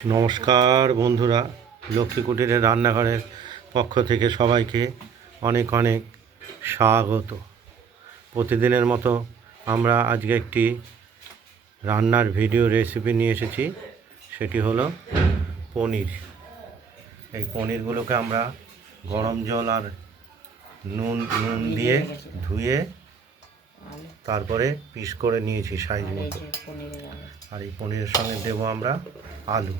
নমস্কার বন্ধুরা, লক্ষ্মী কুটিরের রান্নাঘরের পক্ষ থেকে সবাইকে অনেক অনেক স্বাগত। প্রতিদিনের মতো আমরা আজকে একটি রান্নার ভিডিও রেসিপি নিয়ে এসেছি, সেটি হলো পনির। এই পনিরগুলোকে আমরা গরম জল আর নুন দিয়ে ধুয়ে তারপরে পিস করে নিয়েছি সাইজ মতো। আর এই পনিরের সঙ্গে দেবো আমরা আলু,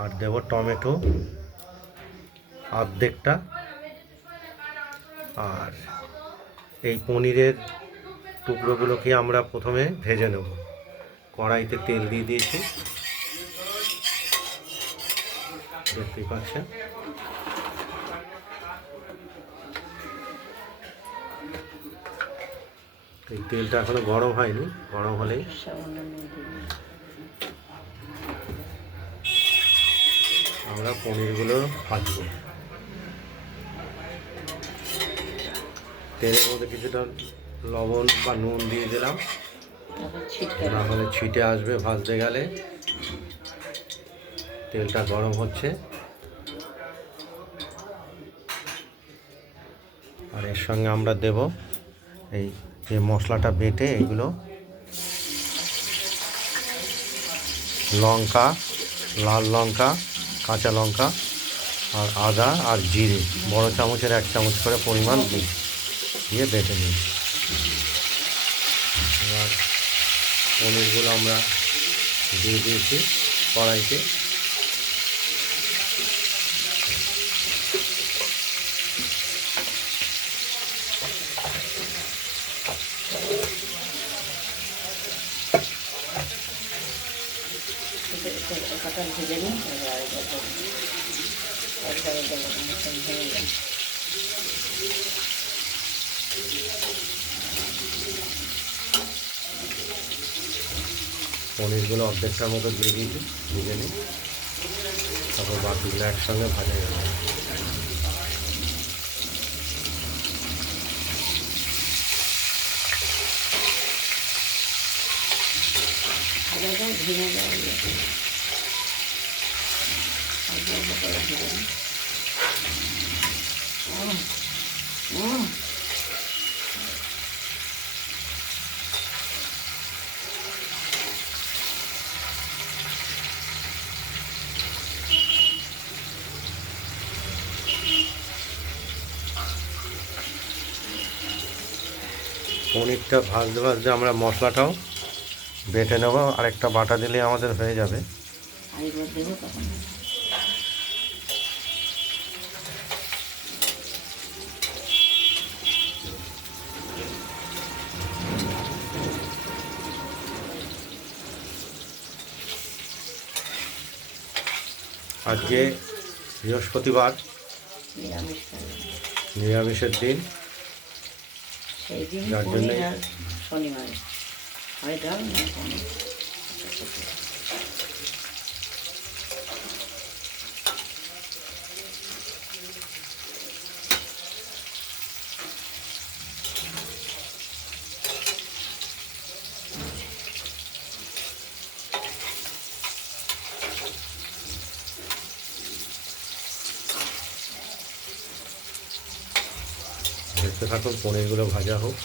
আর দেব টমেটো অর্ধেকটা। আর এই পনিরের টুকরোগুলোকে আমরা প্রথমে ভেজে নেব। কড়াইতে তেল দিয়ে দিয়েছি, দেখতেই পাচ্ছেন। এই তেলটা এখনো গরম হয়নি, গরম হলেই আমরা পনিরগুলো ভাজবো। তেলের মধ্যে কিছুটা লবণ বা নুন দিয়ে দিলাম, না হলে ছিটে আসবে ভাজতে গেলে। তেলটা গরম হচ্ছে, আর এর সঙ্গে আমরা দেব এই যে মশলাটা বেটে, এইগুলো লঙ্কা, লাল লঙ্কা, কাঁচা লঙ্কা আর আদা আর জিরে বড় চামচের 1 চামচ করে পরিমাণ দিয়ে বেটে নিই। এবার পনিরগুলো আমরা দিয়ে দিয়েছি কড়াইতে। পনিরগুলো অর্ধেকটার মতো দিয়ে দিয়েছি, ভেজে নিই, তারপর বাকিগুলো একসঙ্গে ভাজা যাবে। পনিরটা ভাজতে ভাজতে আমরা মশলাটাও বেটে নেব। আরেকটা বাটা দিলে আমাদের হয়ে যাবে। আজকে বৃহস্পতিবার, নিরামিষের দিন, যার জন্য শনিবারে হয় ডাল না পনির। দেখতে থাকুন, পনিরগুলো ভাজা হোক।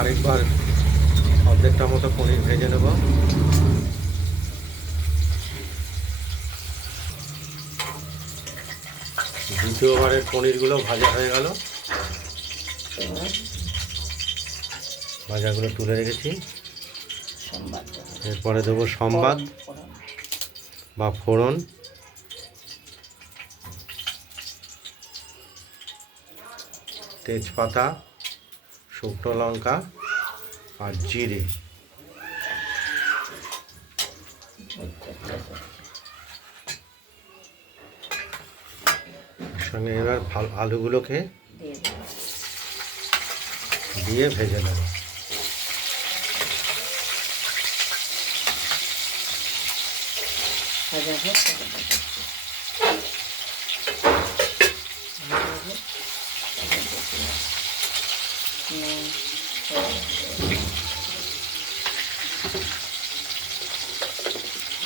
আরেকবার অর্ধেকটা মতো পনির ভেজে নেব। দ্বিতীয়বারের পনিরগুলো ভাজা হয়ে গেল, ভাজাগুলো তুলে রেখেছি। এরপরে দেবো সম্বাদ বা ফোড়ন। তেজপাতা, শুকনো লঙ্কা আর জিরে। সঙ্গে এবার আলুগুলোকে দিয়ে ভেজে নেব।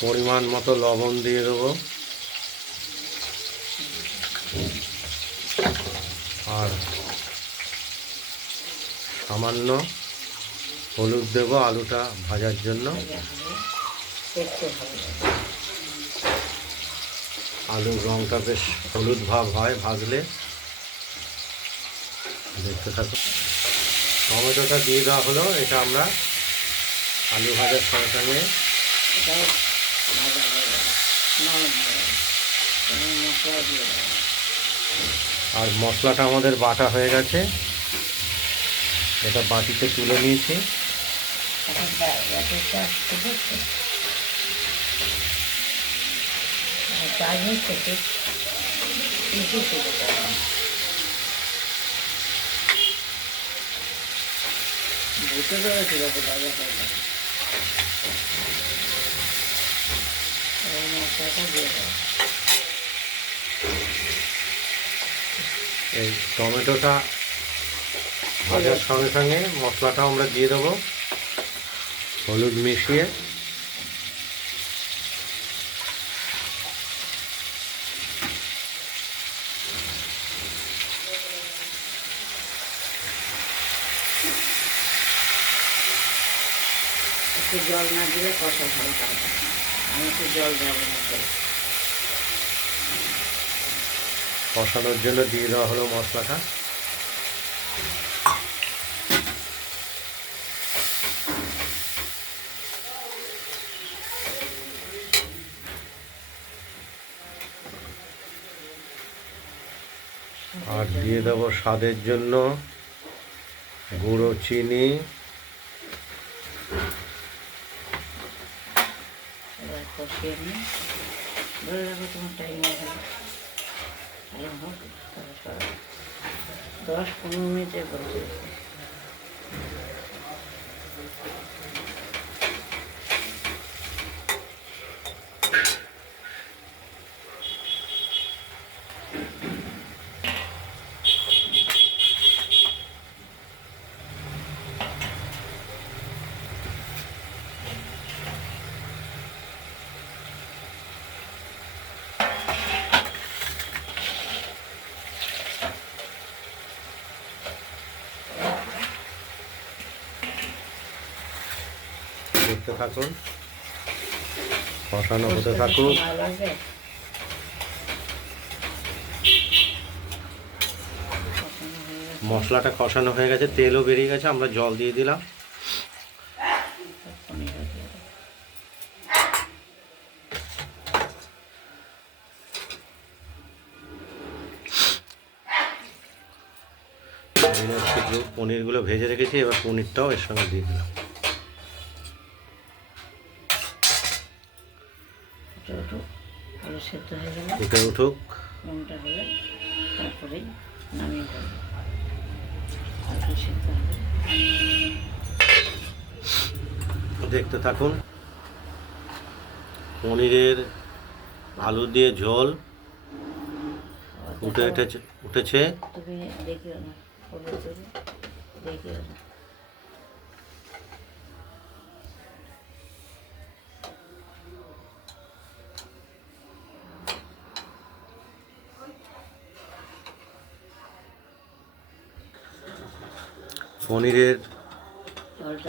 পরিমাণ মতো লবণ দিয়ে দেবো, আর সামান্য হলুদ দেবো আলুটা ভাজার জন্য। আলুর রঙটা বেশ হলুদ ভাব হয় ভাজলে। দেখতে থাকো। টমেটোটা দিয়ে দেওয়া হলো। এটা আমরা আলু ভাজার সঙ্গে সঙ্গে আর মশলাটা আমাদের বাটা হয়ে গেছে। এটা বাটিতে তুলে নিয়েছি। এই টমেটোটা ভাজার সঙ্গে সঙ্গে মশলাটা আমরা দিয়ে দেবো, হলুদ মিশিয়ে। একটু জল না দিলে কষা ভালো পাবে। আমি একটু জল দেবো না। কষানোর জন্য দিয়ে দেওয়া হলো মশলাটা। আর দিয়ে দেবো স্বাদের জন্য গুঁড়ো চিনি, কষিয়ে নিই। ধরে রাখো, তোমার টাইম হয়ে গেল। 10-15 মিনিটে বলছে। দেখতে থাকুন, কষানো হতে থাকুক। মশলাটা কষানো হয়ে গেছে, তেলও বেরিয়ে গেছে। আমরা জল দিয়ে দিলাম। পনিরগুলো ভেজে রেখেছি, এবার পনিরটাও এর সঙ্গে দিয়ে দিলাম। ফুটে উঠুক। তারপরে নামিয়ে দেবো। দেখতে থাকুন। পনিরের আলু দিয়ে ঝোল উঠেছে। তুমি দেখিও না, দেখিও না। পনিরের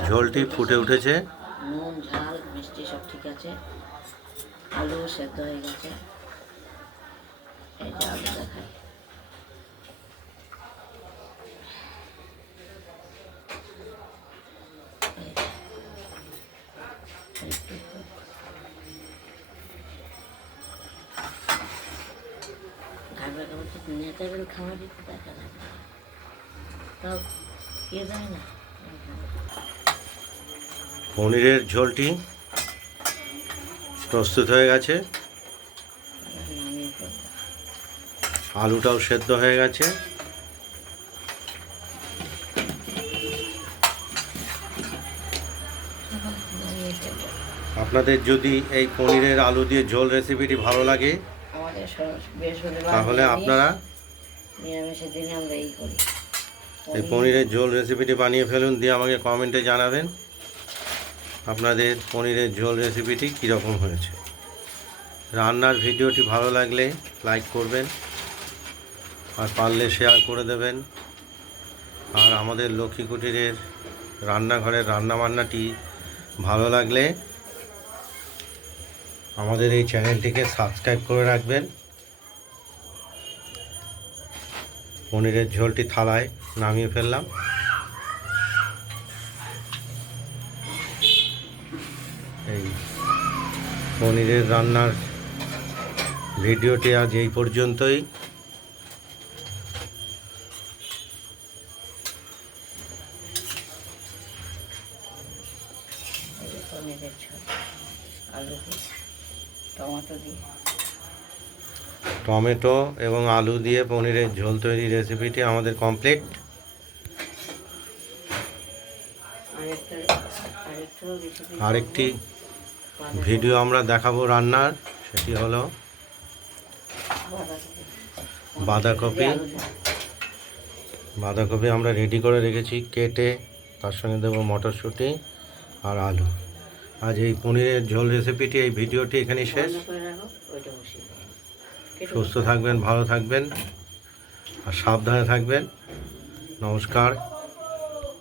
ঝোলটি ফুটে উঠেছে। নুন, ঝাল, মিষ্টি সব ঠিক আছে। আলু সেদ্ধ হয়ে গেছে। এই যে আলু দেখাই। নেতাদের খাওয়া দিতে দেখা যাবে। তাও কে জানে না। পনিরের ঝোলটি প্রস্তুত হয়ে গেছে, নামিয়ে ফেলবো। আলুটাও সেদ্ধ হয়ে গেছে। নামিয়ে ফেলবো। আপনাদের যদি এই পনিরের আলু দিয়ে ঝোল রেসিপিটি ভালো লাগে আমাদের বৃহস্পতিবার তাহলে আপনারা নিরামিষের দিনে আমরা এই করি। এই পনিরের ঝোল রেসিপিটি বানিয়ে ফেলুন, দিয়ে আমাকে কমেন্টে জানাবেন আপনাদের পনিরের ঝোল রেসিপিটি কীরকম হয়েছে। রান্নার ভিডিওটি ভালো লাগলে লাইক করবেন, আর পারলে শেয়ার করে দেবেন। আর আমাদের লক্ষ্মী কুটিরের রান্নাঘরের রান্নাবান্নাটি ভালো লাগলে আমাদের এই চ্যানেলটিকে সাবস্ক্রাইব করে রাখবেন। পনিরের ঝোলটি থালায় নামিয়ে ফেললাম। এই পনিরের রান্নার ভিডিওটি আজ এই পর্যন্তই। এই যে পনিরের ঝোল, আলু দিয়ে, টমেটো দিয়ে। টমেটো এবং আলু দিয়ে পনিরের ঝোল তৈরি রেসিপিটি আমাদের কমপ্লিট। আরেকটি ভিডিও আমরা দেখাবো রান্নার, সেটি হলো বাঁধাকপি। বাঁধাকপি আমরা রেডি করে রেখেছি কেটে, তার সঙ্গে দেবো মটরশুঁটি আর আলু। আজ এই পনিরের ঝোল রেসিপিটি, এই ভিডিওটি এখানেই শেষ। সুস্থ থাকবেন, ভালো থাকবেন আর সাবধানে থাকবেন। নমস্কার।